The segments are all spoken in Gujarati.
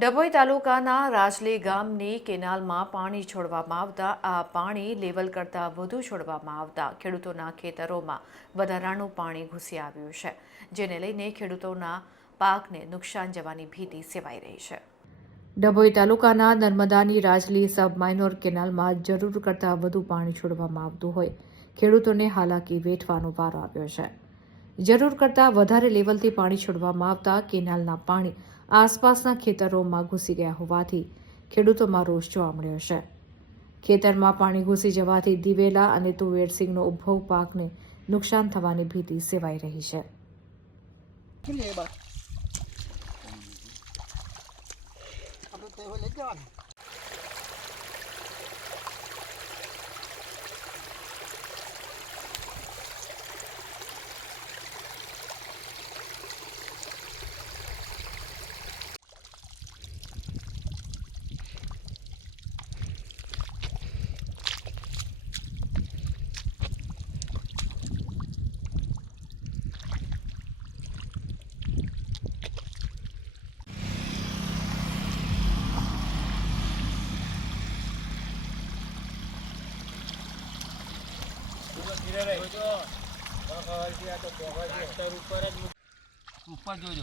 ડભોઈ તાલુકાના રાજલી ગામની કેનાલમાં પાણી છોડવામાં આવતા આ પાણી લેવલ કરતાં વધુ છોડવામાં આવતા ખેડૂતોના ખેતરોમાં વધારાનું પાણી ઘૂસી આવ્યું છે, જેને લઈને ખેડૂતોના પાકને નુકસાન જવાની ભીતિ સેવાઈ રહી છે. ડભોઈ તાલુકાના નર્મદાની રાજલી સબ માઇનોર કેનાલમાં જરૂર કરતાં વધુ પાણી છોડવામાં આવતું હોય ખેડૂતોને હાલાકી વેઠવાનો વારો આવ્યો છે. જરૂર કરતાં વધારે લેવલથી પાણી છોડવામાં આવતા કેનાલના પાણી આસપાસના ખેતરોમાં ઘૂસી ગયા હોવાથી ખેડૂતોમાં રોષ જોવા મળ્યો છે. ખેતરમાં પાણી ઘૂસી જવાથી દિવેલા અને તુવેર સિંગનો ઉભો પાકને નુકસાન થવાની ભીતિ સેવાઈ રહી છે. ઉપર જોજો.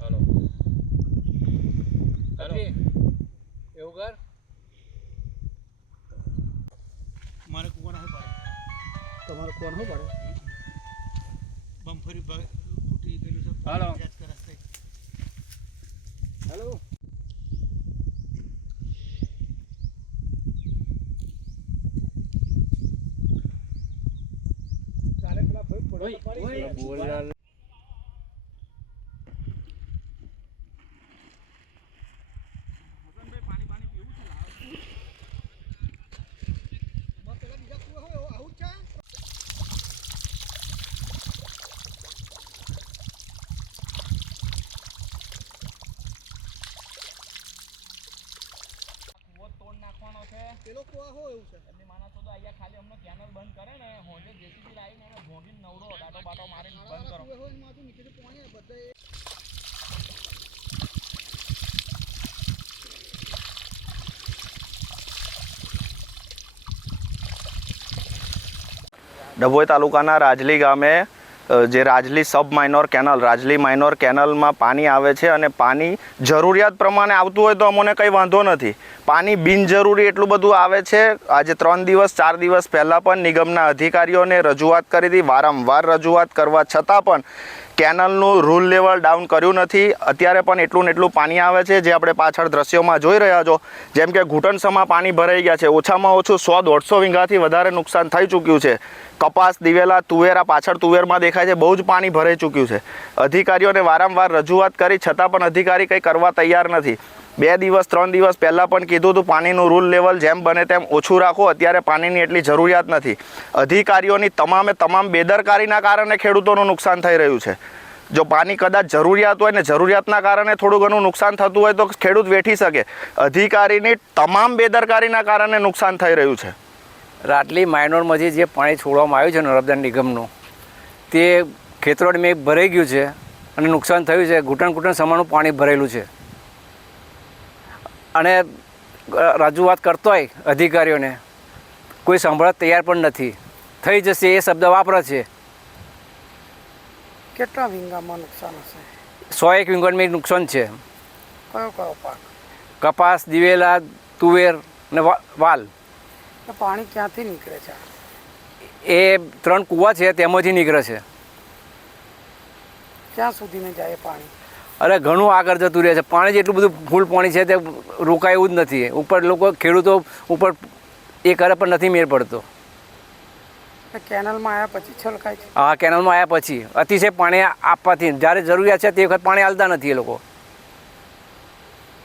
હાલો હાલો એવું કર. મારે કોણ હે પડે તમારે કોણ હે પડે બમફરી ફૂટી ગયેલું છે. હાલો હેલો ચાલે પેલા ભાઈ પડે બોલ. પેલો કુવા હો એવું છે એમની માના તો અહીંયા ખાલી અમને કેનલ બંધ કરે ને હોજે જેસીબી લાવીને એને ભોંગીને નવરો ડાટો બાટો મારીને બંધ કરો. કુવા હોય માથું નીચે પાણી બધા ડભોઈ તાલુકાના રાજલી ગામે જે Rajli sub minor canal Rajli minor કેનલમાં પાણી આવે છે અને પાણી જરૂરિયાત પ્રમાણે આવતું હોય તો અમને કંઈ વાંધો નથી. પાણી બિનજરૂરી એટલું બધું આવે છે. આજે 3 દિવસ 4 દિવસ પહેલાં પણ નિગમના અધિકારીઓને રજૂઆત કરી હતી. વારંવાર રજૂઆત કરવા છતાં પણ કેનલનું રૂલ લેવલ ડાઉન કર્યું નથી. અત્યારે પણ એટલું ને એટલું પાણી આવે છે જે આપણે પાછળ દ્રશ્યોમાં જોઈ રહ્યા છો. જેમ કે ઘૂંટણસમાં પાણી ભરાઈ ગયા છે. ઓછામાં ઓછું 100-150 વીઘાથી વધારે નુકસાન થઈ ચૂક્યું છે. કપાસ, દિવેલા, તુવેરા પાછળ તુવેરમાં દેખાય છે, બહુ જ પાણી ભરાઈ ચૂક્યું છે. અધિકારીઓને વારંવાર રજૂઆત કરી છતાં પણ અધિકારી કંઈ કરવા તૈયાર નથી. 2 દિવસ 3 દિવસ પહેલાં પણ કીધું હતું પાણીનું રૂલ લેવલ જેમ બને તેમ ઓછું રાખો. અત્યારે પાણીની એટલી જરૂરિયાત નથી. અધિકારીઓની તમામ બેદરકારીના કારણે ખેડૂતોનું નુકસાન થઈ રહ્યું છે. જો પાણી કદાચ જરૂરિયાત હોય ને જરૂરિયાતના કારણે થોડું ઘણું નુકસાન થતું હોય તો ખેડૂત વેઠી શકે. અધિકારીની તમામ બેદરકારીના કારણે નુકસાન થઈ રહ્યું છે. રાજલી માઇનોરમાંથી જે પાણી છોડવામાં આવ્યું છે નર્મદા નિગમનું, તે ખેતરોને મેં ભરાઈ ગયું છે અને નુકસાન થયું છે. ઘૂંટણ સમાનું પાણી ભરેલું છે અને રજૂઆત કરતો હોય અધિકારીઓને કોઈ સાંભળવા તૈયાર પણ નથી. થઈ જશે એ શબ્દ વાપરે છે. કેટલા વીંગામાં નુકસાન હશે? 101 વીંગણમાં નુકસાન છે. કયો પાક? કપાસ, દિવેલા, તુવેર ને વાલ. પાણી ક્યાંથી નીકળે છે? એ 3 કૂવા છે તેમાંથી નીકળે છે. ક્યાં સુધીને જાય પાણી? અરે ઘણું આગળ જતું રહે છે. પાણી જેટલું બધું ફૂલ પાણી છે તે રોકાય એવું જ નથી. ઉપર લોકો ખેડૂતો ઉપર એ કરે પણ નથી મેળ પડતો. કેનલમાં આવ્યા પછી છલકાય છે? હા, કેનલમાં આવ્યા પછી અતિશય પાણી આપવાથી જ્યારે જરૂરિયાત છે તે વખત પાણી હાલતા નથી એ લોકો.